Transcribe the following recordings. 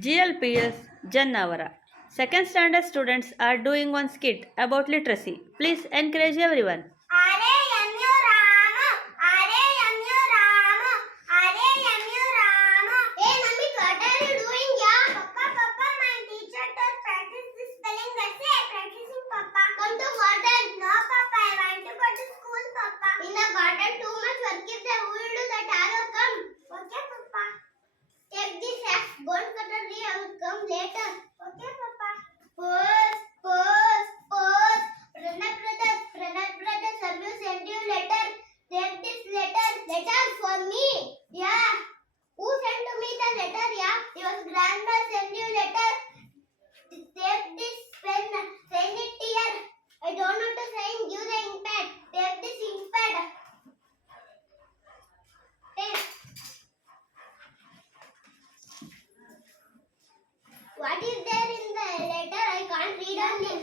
GLPS Jannavara. Second standard students are doing one skit about literacy. Please encourage everyone. Are Rama, Are Rama, Are Rama. Hey mummy, what are you doing? Yeah, Papa, my teacher told practice the spelling essay. Practicing, Papa. Come to garden. No, Papa, I want to go to school, Papa. In the garden, too much work is there. Who will do that? I will come. Okay, Papa. Take this axe. Don't cut a tree. I will come later. Okay, Papa. Pause. Pranat brothers, have you sent you letter? Take this letter for me. Yeah. Who sent to me the letter? Yeah. Your grandma sent you letter. Take this pen. Send it here. I don't know to sign. Give the ink pad. Take this ink pad. Take. What is there in the letter? I can't read only.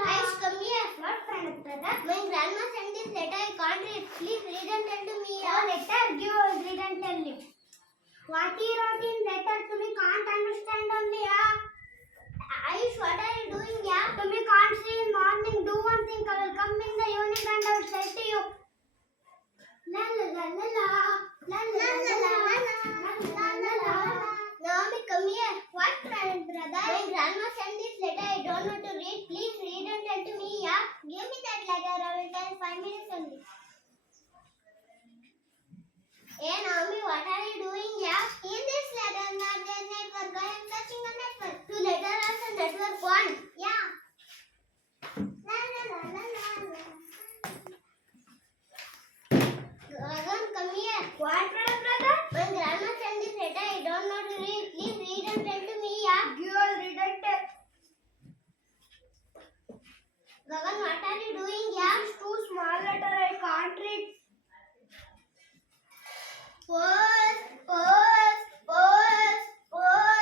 Guys, come here. What, Pranat brother? My grandma sent this letter. I can't read. Please read and tell to me. Oh, letter. Give. Read and tell me. What he wrote in letter to me can't understand only. Yeah. Aish, what are you doing? Yeah. To me can't see in morning. Do one thing. I will come in the evening and I will say to you. La la la la la. La la la la la. Naomi, come here. What, Pranat brother? My grandma sent this letter. I don't know to read. Please read and tell to me. Yeah. Give me that letter. I will tell 5 minutes only. Hey Naomi, what are you doing? Yeah. In this letter, not their network. I am searching a network. To letter also network one. Yeah. La la la la la la. Gagan, come here. What, brother? My grandma sent this letter. I don't know to read. Please read and tell to me. Yeah. You all read and tell. Gagan, what are you doing? Yeah. This is too small letter. I can't read. Pause.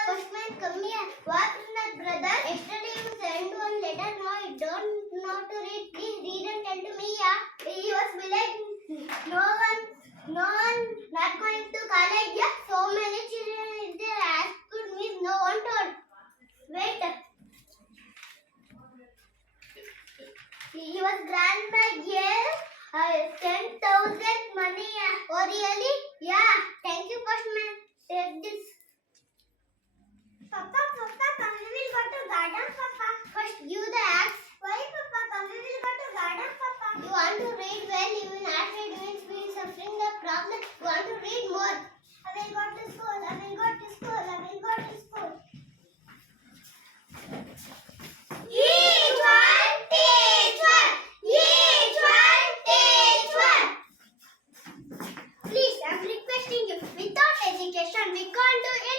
Postman, come here. What is that, brother? Yesterday you sent one letter. No, I don't know to read. Please read and tell to me. Yeah. He was village. No one, not going to college. Yeah. So many children is there. Asked me, no one told. Wait. He was grandma. Yes. 10,000 money. Oh, really? Yeah. Thank you, Postman. Take this. Papa, come we will go to garden, Papa. First, give the axe. Why, Papa? Come we will go to garden, Papa. You want to read well, you will not read means we will suffering the problem. You want to read more. I will go to school. Each one teach one. Please, I'm requesting you. Without education, we can't do anything.